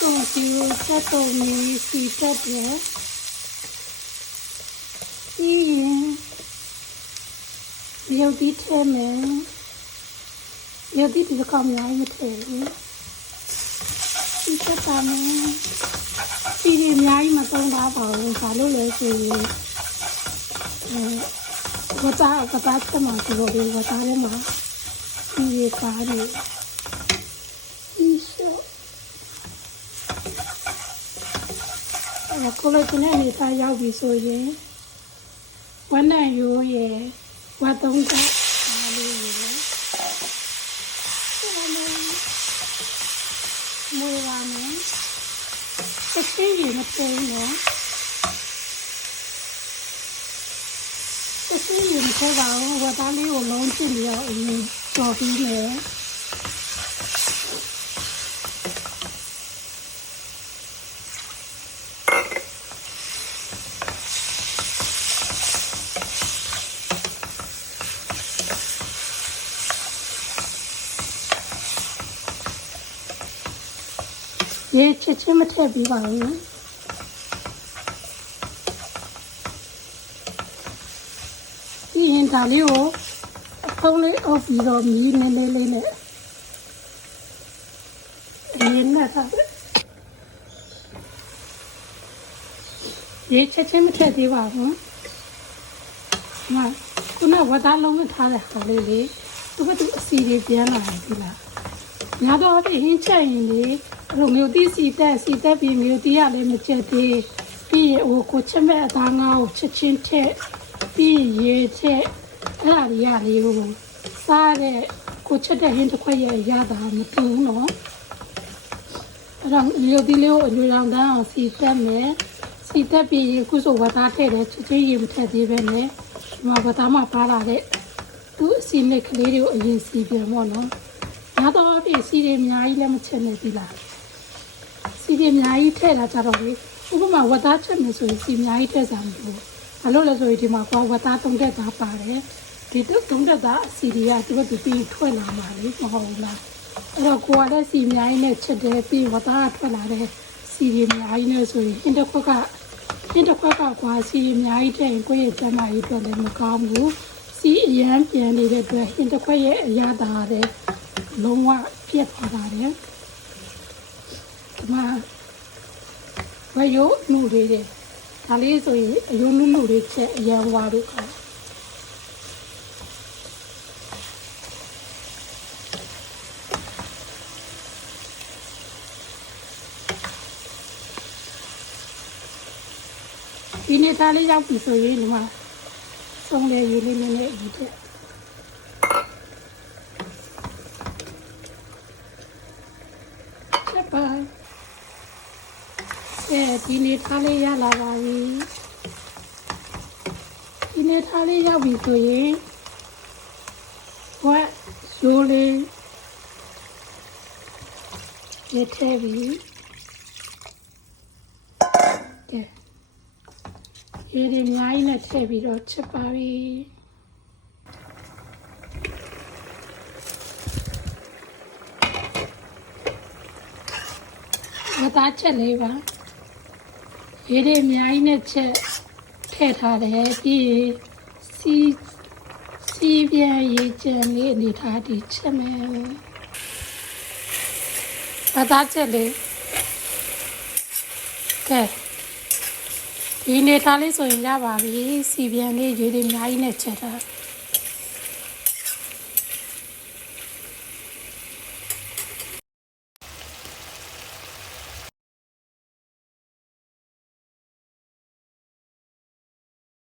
ကုန်စီကိုဆက်တုံနေစီတက်တယ်ပြီးရင်ရုပ်သီးထဲမယ်ရုပ်သီးဒီကောင်အများကြီးမထည့်ဘူးစီတက်ပါမယ်စီတွေအများကြီးမသုံးပါပါဘူးဘာလို့လဲဆိုရင်အဲဝတ်သားကပတ်ချက်မှာဒီလိုလေးဝတ်သားထဲမှာစီတွေပါတယ် အဲကိုလိုချင်တဲ့အနေထားရောက်ပြီဆိုရင်ဝမ်းနံရိုးရယ်ဝတ်သုံးကအားလေးရယ်ဆက်ပါမယ်မွေးပါမယ်တစ်စိမ့်ရမတုံးတော့တစ်စိမ့်ရမထဲပါဘူးဝတ်သားလေးကိုလုံးချင်ပြီးတော့အရင်ကြော်ပြီးမယ် ရေချစ်ချင်းမထည့်ပြီးပါဘူးနော်ပြီးရင်ဒါလေးကိုအဖုံးလေးအုပ်ပြီးတော့မီးနည်းနည်းလေးနဲ့အရင်နဲ့ထားရေချစ်ချင်းမထည့်သေးပါဘူးမခုနဝတ်သားလုံးနဲ့ထားတဲ့ဟာလေးလေသူကသူအစီတွေပြန်လာတယ်ဒီလားညာတော့အဖြစ်ဟင်းချက်ရင်လေ အဲ့လိုမျိုးတိစီတက်စီတက်ပြီးမျိုးတိရလည်းမချက်သေးပြီးရင်ဟိုကိုချက်မဲ့အသားငါးကိုချက်ချင်းထက်ပြီးရင်ရေချက်အဲ့ဒါတွေရလေဟိုစားတဲ့ကိုချက်တဲ့ဟင်းတစ်ခွက်ရဲ့ရတာမတူဘူးနော်အဲ့တော့မျိုးတိလေးကိုအညွှန်အောင်တန်းအောင်စီတက်မယ်စီတက်ပြီးရင်ခုဆိုဝတ်သားထည့်တယ်ချက်ချင်းရေမထည့်သေးပဲနဲ့ဒီမှာဝတ်သားမှပါလာတဲ့သူ့အစီနဲ့ကလေးတွေကိုအရင်စီပြန်ပေါ့နော်။ညာတော့ပြည့်စီတွေအများကြီးလည်းမချက်နေပြီလား။ စီတွေအများကြီးထည့်လာကြတော့လေဥပမာဝတ်သားချက်မယ်ဆိုရင်စီအများကြီးထည့်စားမှာဘူး။ဘာလို့လဲဆိုရင်ဒီမှာကွာဝတ်သားသုံးတက်သားပါတယ်။ဒီသုံးတက်သားအစီတွေကသူကသူပြီးထွက်လာမှာလေမဟုတ်ဘူးလား။အဲ့တော့ကိုကလည်းစီအများကြီးနဲ့ချက်တယ်ပြီးဝတ်သားကထွက်လာတဲ့စီတွေအများကြီးနဲ့ဆိုရင်အင်းတစ်ခွက်ကအင်းတစ်ခွက်ကကွာစီအများကြီးထည့်ရင်ကိုယ့်ရဲ့ကျန်းမာရေးအတွက်လည်းမကောင်းဘူး။စီအရန်ပြန်နေတဲ့အတွက်အင်းတစ်ခွက်ရဲ့အရသာတဲ့လုံးဝပြတ်သွားပါတယ်ဒီ မှာဝရုပ်နှုတ်လေးတယ်ဒါလေးဆိုရင်အယုံနှုတ်နှုတ်လေးချက်အရန်ဝါလို့ခေါ်ဒီနေ့သားလေးရောက်ပြီဆိုရင်ဒီမှာဆုံးလေယူလေးနည်းနည်းအကြီးတဲ့ချက်ပါ အဲဒီနေ့ထားလေးရလာပါပြီဒီနေ့ထားလေးရောက်ပြီဆိုရင်ဝက်ရိုးလေးရထဲပြီကဲရေဒီအများကြီးနဲ့ထည့်ပြီးတော့ချက်ပါပြီမသားချက်လေးပါ ရေးတွေအများကြီးနဲ့ချက်ထည့်ထားတယ်ပြီးရင်စီစီပြန်ရေးချင်လေးအနေထားဒီချက်မယ်မသားချက်လေးကဲဒီအနေထားလေးဆိုရင်ရပါပြီစီပြန်လေးရေးတွေအများကြီးနဲ့ချက်ထား